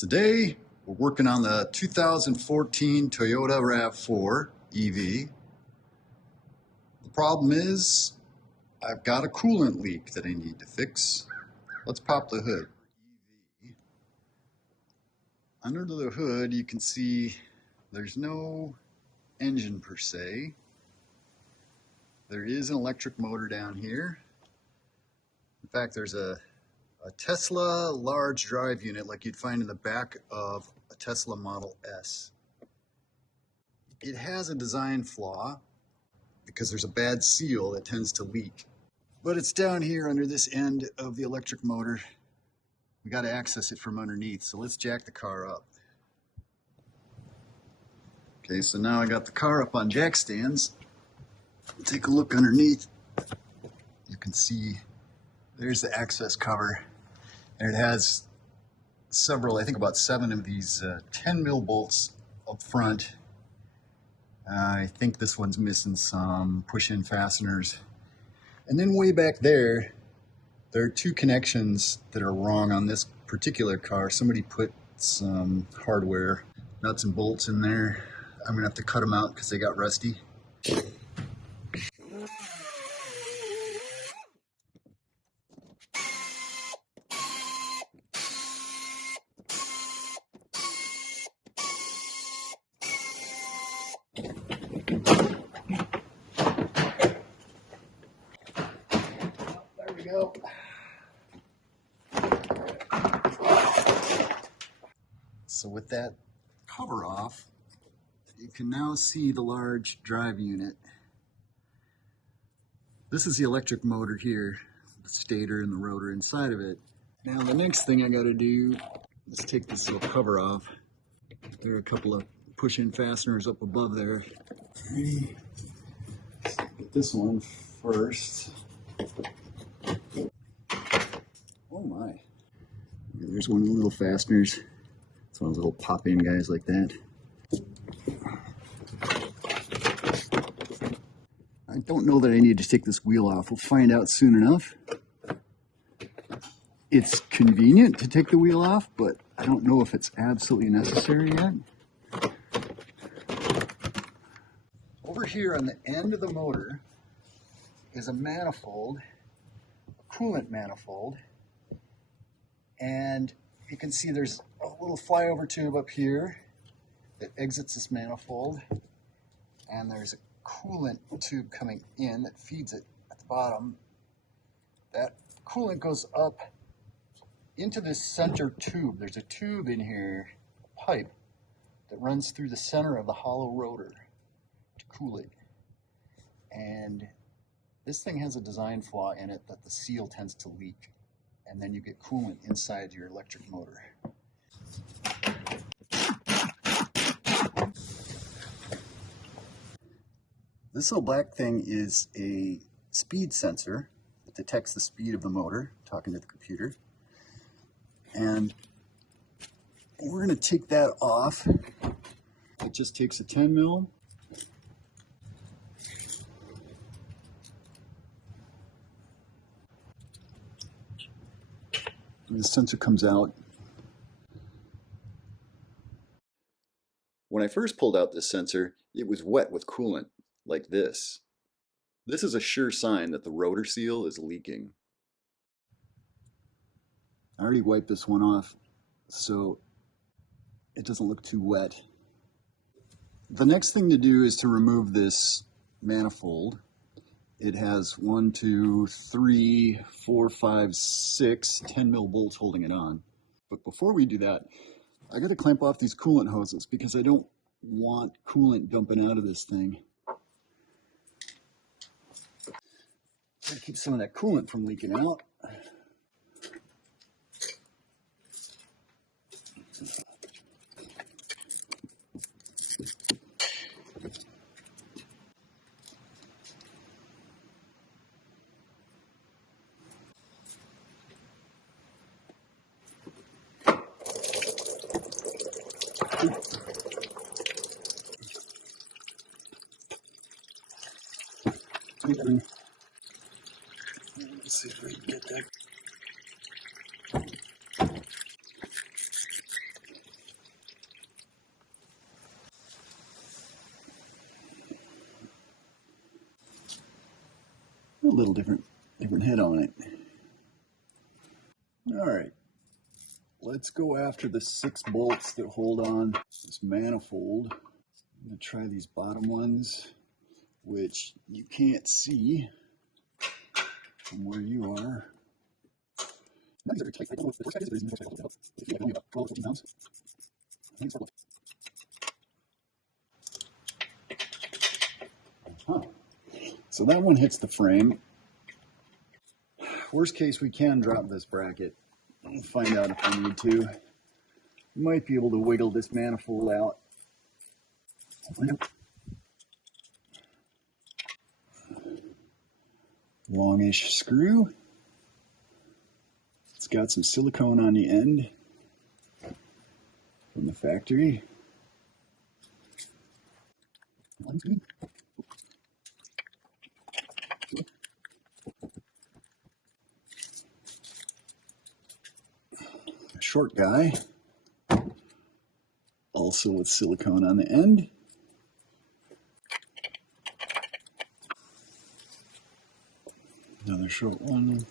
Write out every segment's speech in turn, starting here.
Today, we're working on the 2014 Toyota RAV4 EV. The problem is, I've got a coolant leak that I need to fix. Let's pop the hood. Under the hood, you can see there's no engine per se. There is an electric motor down here. In fact, there's a Tesla large drive unit like you'd find in the back of a Tesla Model S. It has a design flaw because there's a bad seal that tends to leak. But it's down here under this end of the electric motor. We got to access it from underneath, so let's jack the car up. Okay, so now I got the car up on jack stands. Take a look underneath. You can see there's the access cover. And it has several, I think about 7 of these 10 mil bolts up front. I think this one's missing some push-in fasteners. And then way back there are 2 connections that are wrong on this particular car. Somebody put some hardware, nuts and bolts in there. I'm gonna have to cut them out because they got rusty. There we go. So with that cover off, you can now see the large drive unit. This is the electric motor here, the stator and the rotor inside of it. Now the next thing I got to do is take this little cover off. There are a couple of push-in fasteners up above there. Ready? Get this one first. Oh my. There's one of the little fasteners. It's one of those little pop-in guys like that. I don't know that I need to take this wheel off. We'll find out soon enough. It's convenient to take the wheel off, but I don't know if it's absolutely necessary yet. Over here on the end of the motor is a manifold, a coolant manifold, and you can see there's a little flyover tube up here that exits this manifold, and there's a coolant tube coming in that feeds it at the bottom. That coolant goes up into this center tube. There's a tube in here, a pipe, that runs through the center of the hollow rotor to cool it. And this thing has a design flaw in it that the seal tends to leak, and then you get coolant inside your electric motor. This little black thing is a speed sensor that detects the speed of the motor, talking to the computer. And we're going to take that off. It just takes a 10 mil. And the sensor comes out. When I first pulled out this sensor, it was wet with coolant, like this. This is a sure sign that the rotor seal is leaking. I already wiped this one off, so it doesn't look too wet. The next thing to do is to remove this manifold. It has 1, 2, 3, 4, 5, 6 10 mil bolts holding it on. But before we do that, I got to clamp off these coolant hoses because I don't want coolant dumping out of this thing. Gotta keep some of that coolant from leaking out. Let's see if we can get there. little different head on it. All right, let's go after the 6 bolts that hold on this manifold. I'm going to try these bottom ones, which you can't see from where you are. Huh. So that one hits the frame. Worst case, we can drop this bracket. We'll find out if we need to. We might be able to wiggle this manifold out. Longish screw. It's got some silicone on the end from the factory. A short guy, also with silicone on the end. Another short one.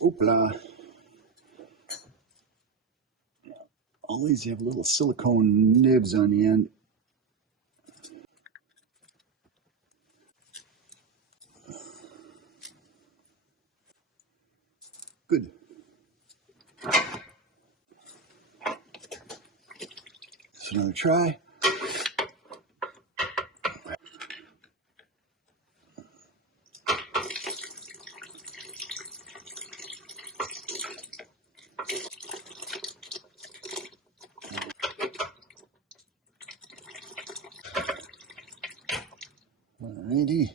Oopla. All these have little silicone nibs on the end. Good. Let's another try. Alrighty,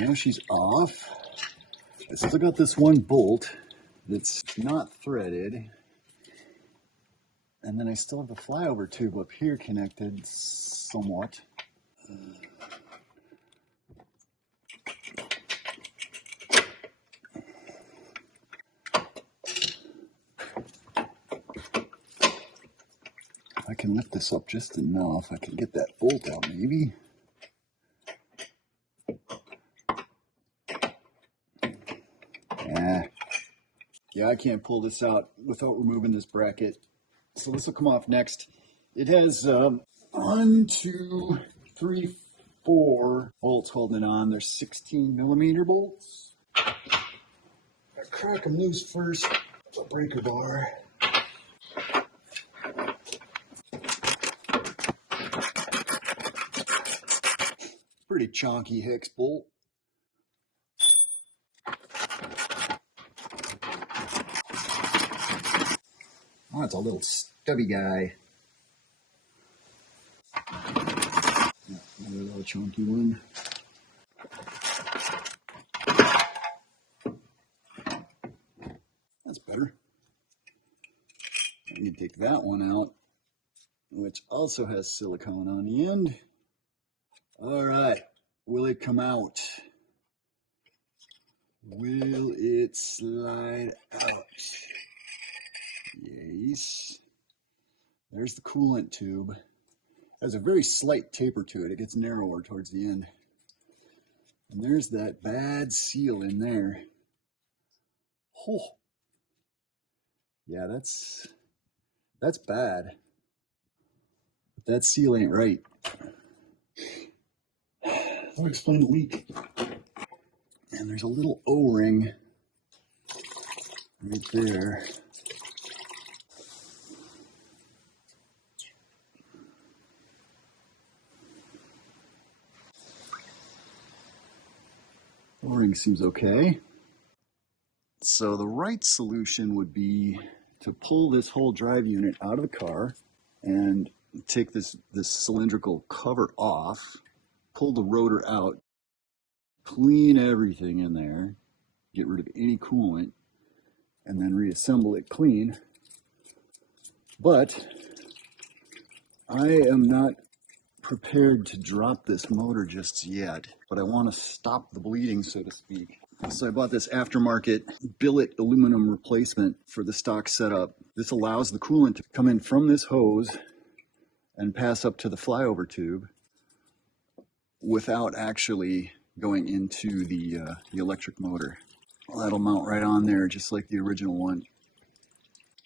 now she's off. I still got this one bolt that's not threaded, and then I still have the flyover tube up here connected somewhat. If I can lift this up just enough, I can get that bolt out maybe. Yeah, I can't pull this out without removing this bracket. So this will come off next. It has 1, 2, 3, 4 bolts holding it on. They're 16mm bolts. Gotta crack them loose first. A breaker bar. Pretty chonky hex bolt. Oh, it's a little stubby guy. Another little chunky one. That's better. I need to take that one out, which also has silicone on the end. All right, will it come out? Will it slide out? Yes. There's the coolant tube. It has a very slight taper to it. It gets narrower towards the end. And there's that bad seal in there. Oh. Yeah, that's bad. But that seal ain't right. I'll explain the leak. And there's a little O-ring right there. O-ring seems okay. So the right solution would be to pull this whole drive unit out of the car and take this cylindrical cover off, pull the rotor out, clean everything in there, get rid of any coolant, and then reassemble it clean. But I am not prepared to drop this motor just yet, but I want to stop the bleeding, so to speak. So I bought this aftermarket billet aluminum replacement for the stock setup. This allows the coolant to come in from this hose and pass up to the flyover tube without actually going into the electric motor. Well, that'll mount right on there just like the original one.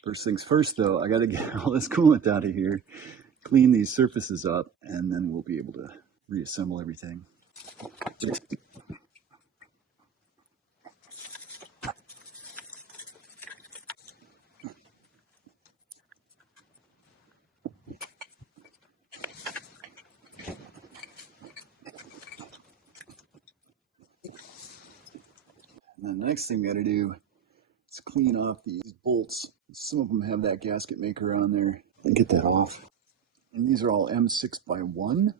First things first though, I gotta get all this coolant out of here, clean these surfaces up, and then we'll be able to reassemble everything. And then the next thing we gotta do is clean off these bolts. Some of them have that gasket maker on there, and get that off. And these are all M6x1.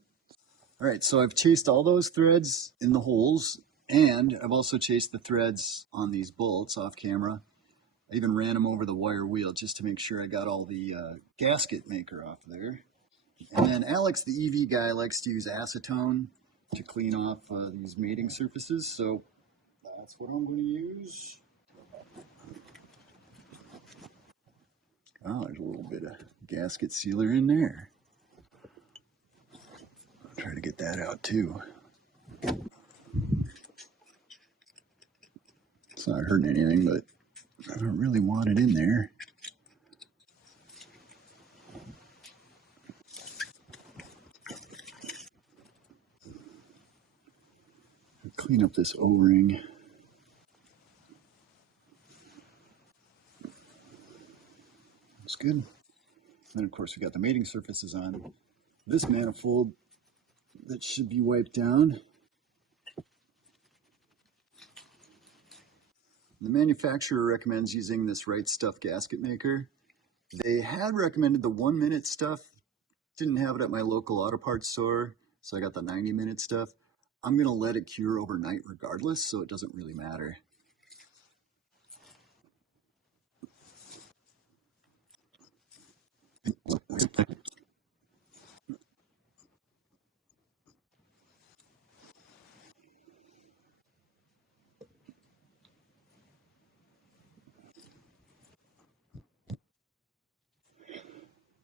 All right, so I've chased all those threads in the holes, and I've also chased the threads on these bolts off camera. I even ran them over the wire wheel just to make sure I got all the gasket maker off there. And then Alex, the EV guy, likes to use acetone to clean off these mating surfaces, so that's what I'm going to use. Oh, there's a little bit of gasket sealer in there. I'll try to get that out too. It's not hurting anything, but I don't really want it in there. Clean up this O-ring. Looks good. And then of course we got the mating surfaces on this manifold that should be wiped down. The manufacturer recommends using this Right Stuff gasket maker. They had recommended the 1-minute stuff. Didn't have it at my local auto parts store, so I got the 90-minute stuff. I'm going to let it cure overnight regardless, so it doesn't really matter.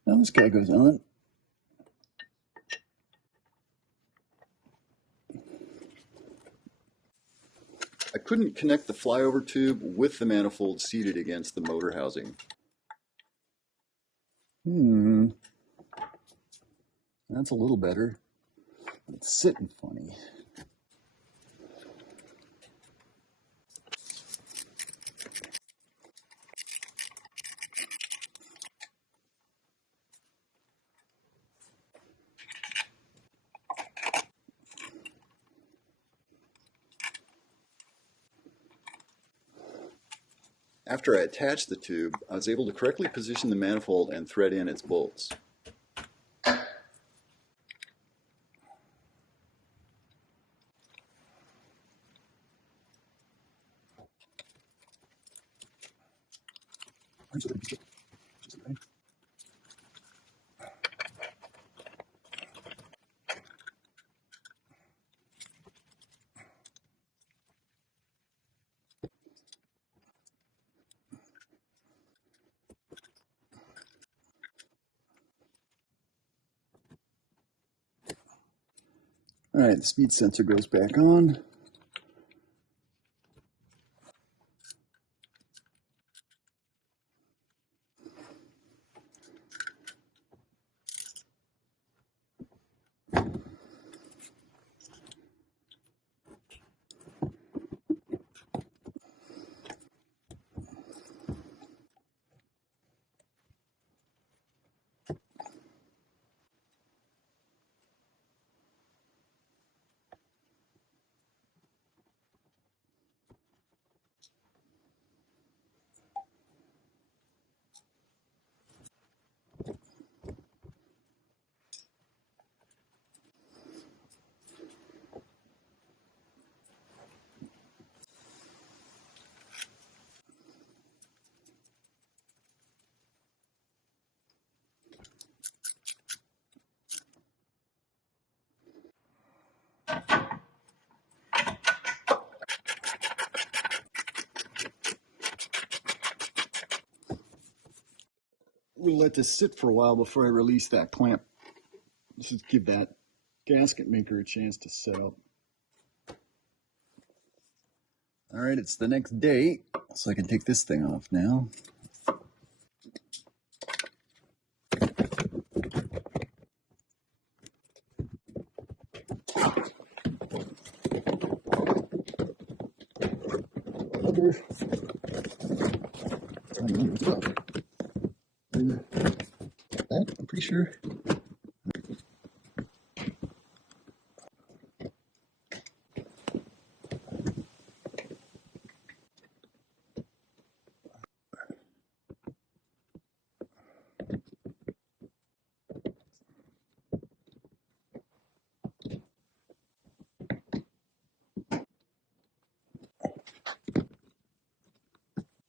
Now this guy goes on. I couldn't connect the flyover tube with the manifold seated against the motor housing. That's a little better. It's sitting funny. After I attached the tube, I was able to correctly position the manifold and thread in its bolts. All right, the speed sensor goes back on. We'll let this sit for a while before I release that clamp. just give that gasket maker a chance to set up. All right, it's the next day, so I can take this thing off now. I'm pretty sure.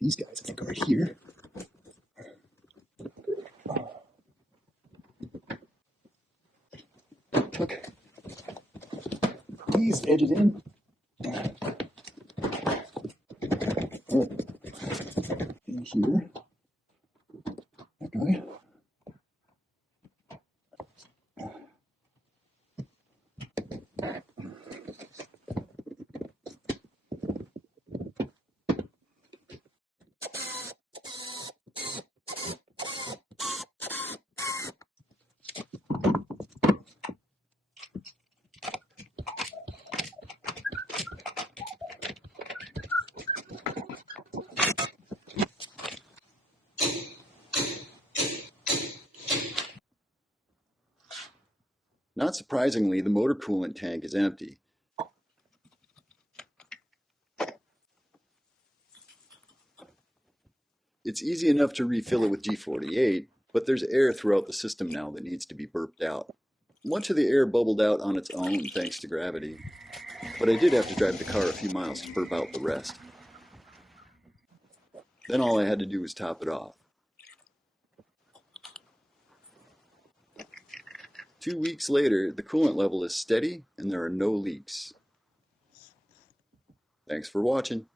These guys, I think, are right here. Tuck these edges in. In here. That guy. Not surprisingly, the motor coolant tank is empty. It's easy enough to refill it with G48, but there's air throughout the system now that needs to be burped out. Much of the air bubbled out on its own thanks to gravity, but I did have to drive the car a few miles to burp out the rest. Then all I had to do was top it off. 2 weeks later, the coolant level is steady and there are no leaks. Thanks for watching.